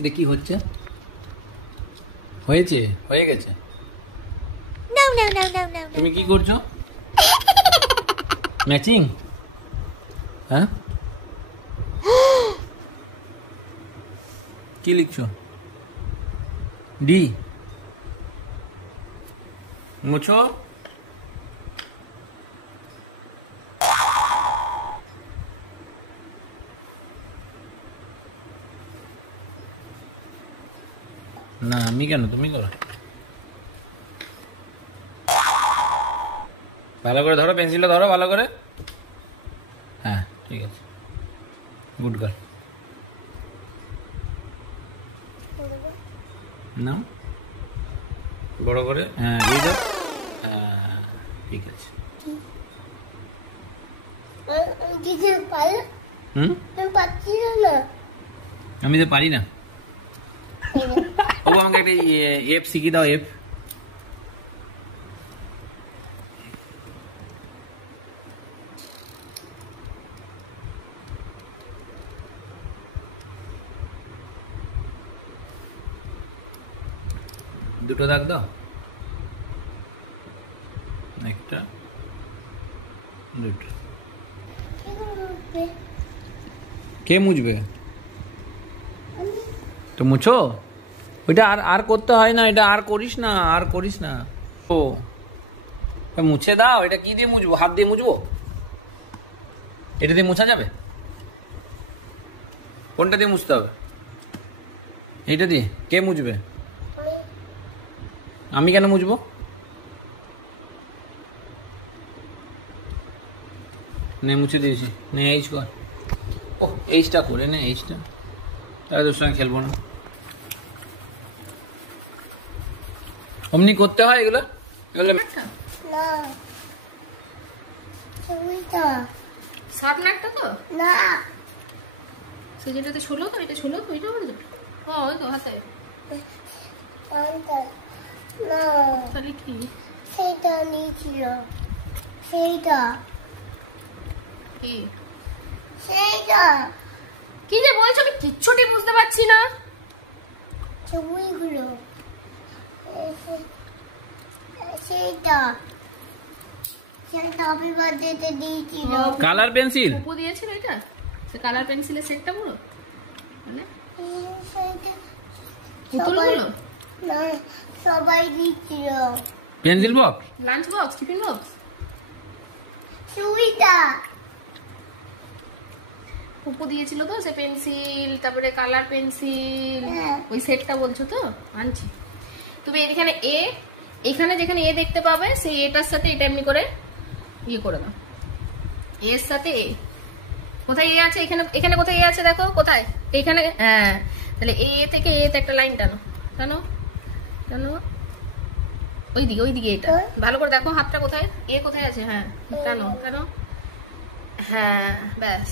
এটা কি হচ্ছে? হয়েছে, হয়ে গেছে। তুমি কি করছো? ম্যাচিং? হ্যাঁ, কি লিখছো? ডি মুছো। না আমি কেন, তুমি করো। ভালো করে ধরো, পেন্সিলটা ধরো ভালো করে। হ্যাঁ ঠিক আছে, গুড গার্ল। না বড় করে, হ্যাঁ দিয়ে দাও। হ্যাঁ ঠিক আছে। আমি তো পারি না। ও আমাকে একটা এফ শিখিয়ে দাও, এফ। দুটো দাগ দাও, একটা দুটো। কে মুছবে? তো মুছো। ওইটা আর আর করতে হয় না, এটা আর করিস না, আর করিস না। ও মুছে দাও। এটা কি দিয়ে মুছবো? হাত দিয়ে মুছবো? এটা দিয়ে মুছা যাবে? কোনটা দিয়ে মুছতে হবে? এইটা দিয়ে? কে মুছবে? আমি কেন মুছবো? নে মুছে দিয়েছি, নে এইচ কর। ও এইচটা করে নে, এইচটা। তাহলে তোর সঙ্গে খেলবো না। অমনি করতে হয় এগুলো, এগুলো না সেটাতে ছোলো তো, এটা ছোলো তো, এটা ওই তো হাতে। তাহলে কি সেইটা নিয়েছিল, সেইটা কি সেইটা কি যে বলছো, আমি কিচ্ছুটি বুঝতে পারছি না। ছবিগুলো সেইটা সেইটা হ্যাপি বার্থডেতে দিয়েছিল। কালার পেন্সিল উপো দিয়েছিল এটা, সে কালার পেন্সিলের সেটটা পুরো মানে সেইটা পুতুলগুলো না সবাই দিয়েছিল। Pencil box, lunch box, tiffin box, সুইটা উপো দিয়েছিল তো সে পেন্সিল, তারপরে কালার পেন্সিল, হ্যাঁ। ওই সেটটা বলছো তো? আনছি। তুমি এখানে এ, এখানে যেখানে এ দেখতে পাবে সেই এটার সাথে এটা এমনি করে ইয়ে করে দাও। এর সাথে এ কোথায় এ আছে? এখানে, এখানে কোথায় এ আছে দেখো, কোথায়? এখানে, হ্যাঁ। তাহলে এ থেকে এতে একটা লাইন টানো, টানো টানো, ওইদিকে ওইদিকে। এটা ভালো করে দেখো, হাতটা কোথায়, এ কোথায় আছে? হ্যাঁ টানো টানো, হ্যাঁ ব্যাস।